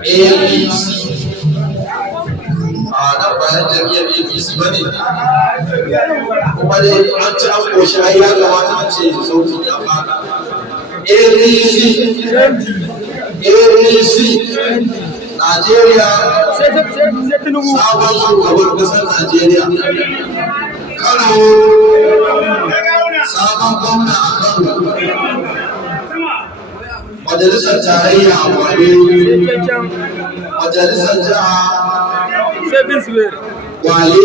APC a nan bayan jami'ar APC ba ne kuma dai an ci an koshi ai ya kamata a ce sautin ya fada APC Najeriya sabon shugaban ƙasar Najeriya Kano sabon gwamna a Kano majalisar tarayya a Gwale majalisar jiha Gwale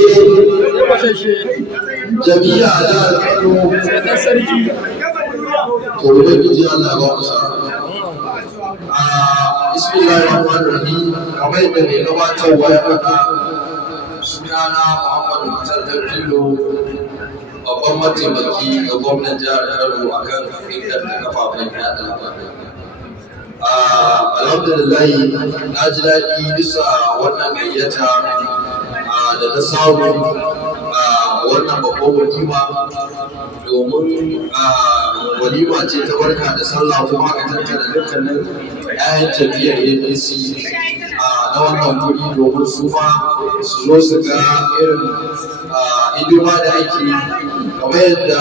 jami'a a jihar Kano to ubangiji Allah ba ku sa Bismillahirrahmanirrahim kamar yadda mai gabatarwa ya faɗa sunana Muhammadu Mutar Bello babban mataimaki ga gwamnan jihar Kano akan inganta kafafen yaɗa labarai. Alhamdulillah na ji daɗi bisa wannan gayyata da ta samu wannan babban walima domin walima ce ta barka da sallah kuma ka tattara dukkanin 'ya'yan jam'iyyar APC na wannan wuri domin su ma su zo su ga irin hidima da ake kamar yadda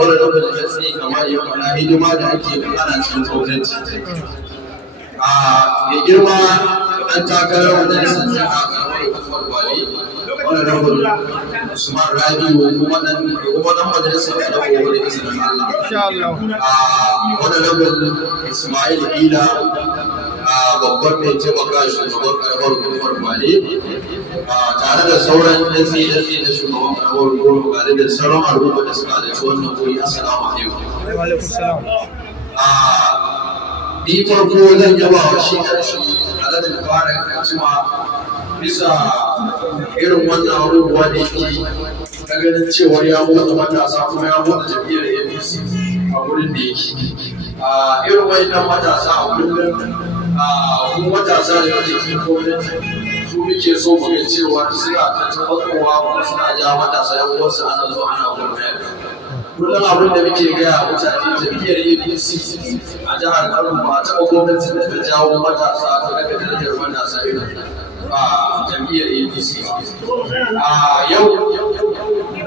wani rabin da tsaye kamar ya faɗa hidima da ake ana cikin gwamnati. Mai girma ɗan takarar majalisar jiha karamar hukumar Gwale wani rabin Usman Rabi'u kuma ɗan majalisar da dawo da izinin Allah. Wani rabin Ismail Ila babban mai taimaka shugaban karamar hukumar Gwale tare da sauran ɗan tsaye da shugaban karamar hukumar Gwale da sauran al'umma da suka halarci wannan wuri. Assalamu alaikum. Ni farko zan yaba wa shi ƙarshe Alhaji Mubarak Kacima bisa irin wannan abubuwa da yake na ganin cewa ya motsa matasa kuma ya motsa jam'iyyar APC a wurin da yake. Irin wayannan matasa a kullum kuma matasa da cikin gwamnati su muke so mu ga cewa suna ta tabbatarwa kuma suna ja matasa yan uwansu ana zuwa ana gwamnati. Kullum abin da muke gaya mutane jam'iyyar APC a jihar Kano ba taɓa gwamnati da ta jawo matasa ta daga darajar matasa irin a jam'iyyar APC. Yau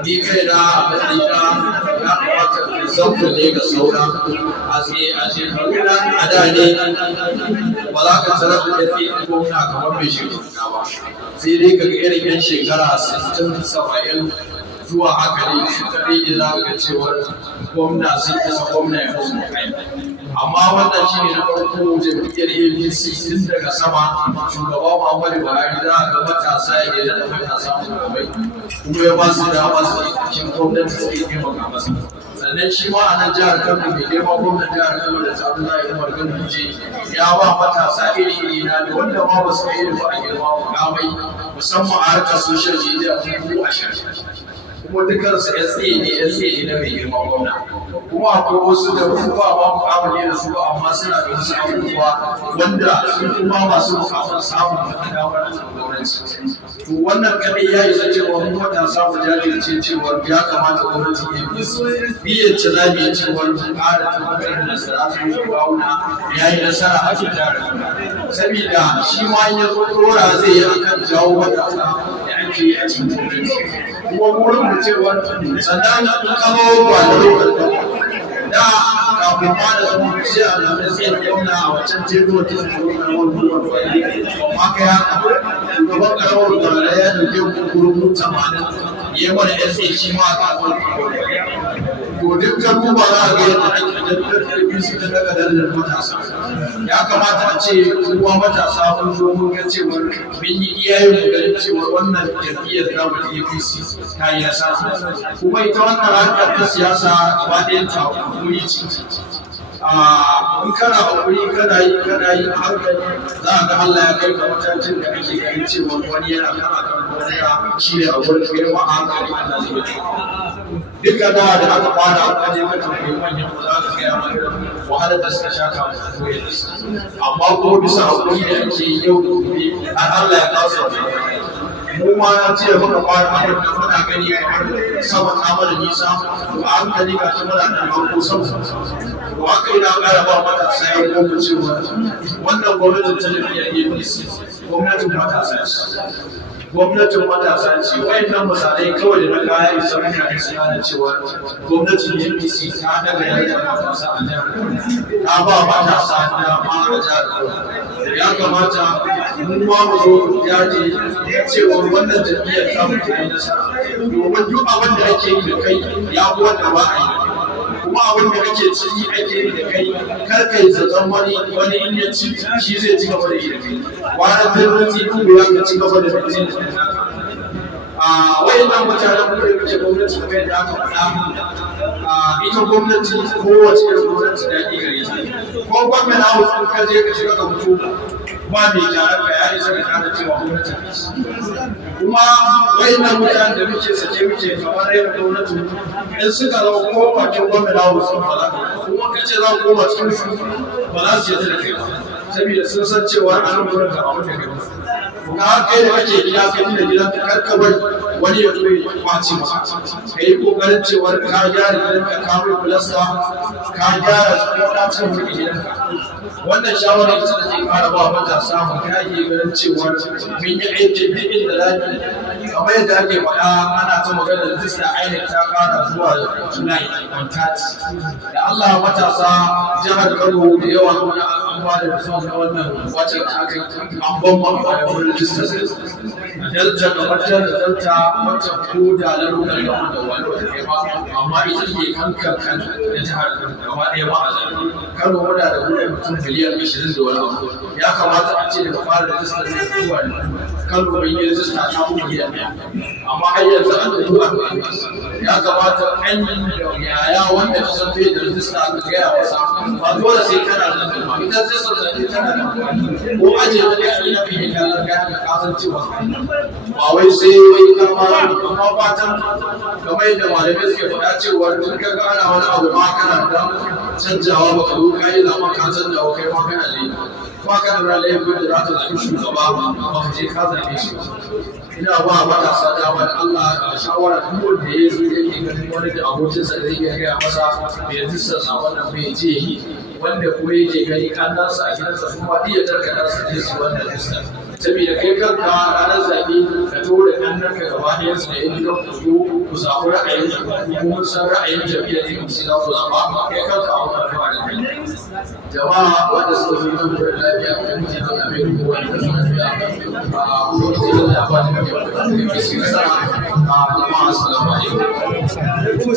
ni kai na matsayina ya kamata example ne ga saura a shekaru a da ne ba za ka tarar da yafi gwamna kamar mai shekaru ba sai dai ka ga irin yan shekara 60-70 zuwa haka ne su kaɗai da za ka cewar gwamna sun isa gwamna ya musu kai. Amma wannan shi ne na farko jam'iyyar APC tun daga sama shugaba Muhammadu Buhari za ga matasa ya gina da matasa mukamai kuma ya ba su dama su cikin gwamnati su ke taimaka masa. Sannan shi ma a nan jihar Kano mai girma gwamnan jihar Kano da Sadu Zai Umar Ganduje ya ba matasa iri-iri na ne wanda ma ba su kai ba a girma mukamai musamman a harkar social media ko a shirya. Kuma dukansu SA ne na mai girma gwamna kuma akwai wasu da kuma ba mu amfani da su amma suna da wasu abubuwa wanda sun kuma masu bukatar samun damar gwamnati. To wannan kadai ya isa cewa mu matasa mu jajirce cewa ya kamata gwamnati ya biye ce za mu yi cewa mu ƙara tabbatar da nasara su yi gwamna ya yi nasara a jihar. Sabida shi ma ya zo ɗora zai yi akan jawo matasa da ake yi a cikin gwamnati. Kuma wurin mu cewa sannan kamo kwanaro da kafin ma da su sai a nan sai da gwamna a wancan tebur da su karamar hukumar Gwale haka ya shugaban karamar Gwale ya dauke kurkuru 80 ya mana SA shi ma ka to dukkan duba za a ga yadda ake da su ta daga dalilin matasa ya kamata a ce kuma matasa mun zo mun ga cewar mun yi iyayen mu ganin cewar wannan jam'iyyar ta mu APC ta yi nasara kuma ita wannan harkar ta siyasa ba ɗayan ta kuri ce in kana hakuri kana yi a hankali za a ga Allah ya kai ka matakin da ake ganin cewa wani yana kana kan wani shi ne a wurin girma a hankali Allah zai yi duka da aka fara amfani da tambayi manyan ba za ka gaya mana wahalar da suka sha kafin a koyar da su amma kuma bisa hakuri da ake yau da gobe har Allah ya kawo su mu ma na ce muka fara abin da muna gani kamar sama ta mana nisa to a hankali ga shi muna da farko sama haka ina ƙara ba matasa ya goma cewa wannan gwamnatin ta jam'iyyar APC gwamnatin matasa ce. Gwamnatin matasa ce wayannan misalai kawai da na kaya isa mutane su gane cewa gwamnatin APC ta daga yadda matasa a jihar ta ba matasa dama a jihar ya kamata mun ma mu zo mu yaje cewa wannan jam'iyyar ta mutu ne nasara domin duk abin da ake yi da kai ya fi wanda ba a yi kuma abin da kake ci ake yi da kai kar kai zaton wani in ya ci shi zai ci gaba da yi da kai wani birnin ko ya ka ci gaba da mutum da kai wayannan mutanen kuma da muke gwamnati kamar yadda aka faɗa ita gwamnati kowace irin gwamnati da ke gare ta ko gwamnati na wasu ka je ka shiga ka fito ba mai jarar ka ya isa ka kada cewa gwamnati kuma wayannan mutanen da muke sake muke kamar yadda gwamnati in suka zama ko bakin gwamnati na wasu ba za ka kuma ka ce za ku koma cikin su ba za su yadda da kai ba saboda sun san cewa an gurin ka abin da kai ba kuma kai da kake gida kai da gidan ka karkabar wani ya zo ya kwace maka ka yi kokarin cewa ka gyara gidanka ka mai kulasta ka gyara kodacin da gidanka wannan shawara ita da ke fara ba matasa mu ta yi ganin cewa mun yi aikin duk inda lafi kamar yadda ake faɗa ana ta magana da lista INEC ta ƙara zuwa July 30 da Allah matasa jihar Kano da yawa an ba da son wannan wacce aka yi an ban ma wurin lista Delta da wata da Delta wacce ko da lalurar da wanda wani da kai ba amma ita ke kankan da jihar gaba ɗaya ba a zaɓi Kano muna da wurin mutum miliyan 20 da wani abu ya kamata a ce daga fara da lista zai zuwa Kano bai yi lista ta miliyan ɗaya amma har yanzu an da zuwa ya kamata an yi yaya wanda ka san bai da lista ka gaya masa ba dole sai kana da ba ita zai san da tana da ko aje da kai na fi kallon ga ka san cewa ba wai sai wai kuma fatan kamar yadda malamai suke faɗa cewa duk ka ga ana wani abu ma kana da canjawa ba ka zo ka yi zama ka canjawa kai ma kana ne kuma kana da laifin da za ta zaɓi shugaba ba ka je ka zaɓe shi ina ba matasa dama da Allah a shawara duk wanda ya zo yake ganin wani da abokinsa da zai gaya masa bai rijista sa wannan bai je yi wanda kuma yake gani an nasa a gidansa kuma duk ya tarkata su je su wannan rijista saboda kai kanka ranar zaɓe ka tura ɗan nan ka gaba ɗayan su da yan gidan ku zo ku samu ra'ayin ku mun san ra'ayin jam'iyyar da kuma za ku zaɓa kai kanka a wannan fara da kai jama'a wanda suka zo don kula lafiya ko mutum da abin da kowa da su lafiya a kuma da ba da kai shi kasa jama'a assalamu alaikum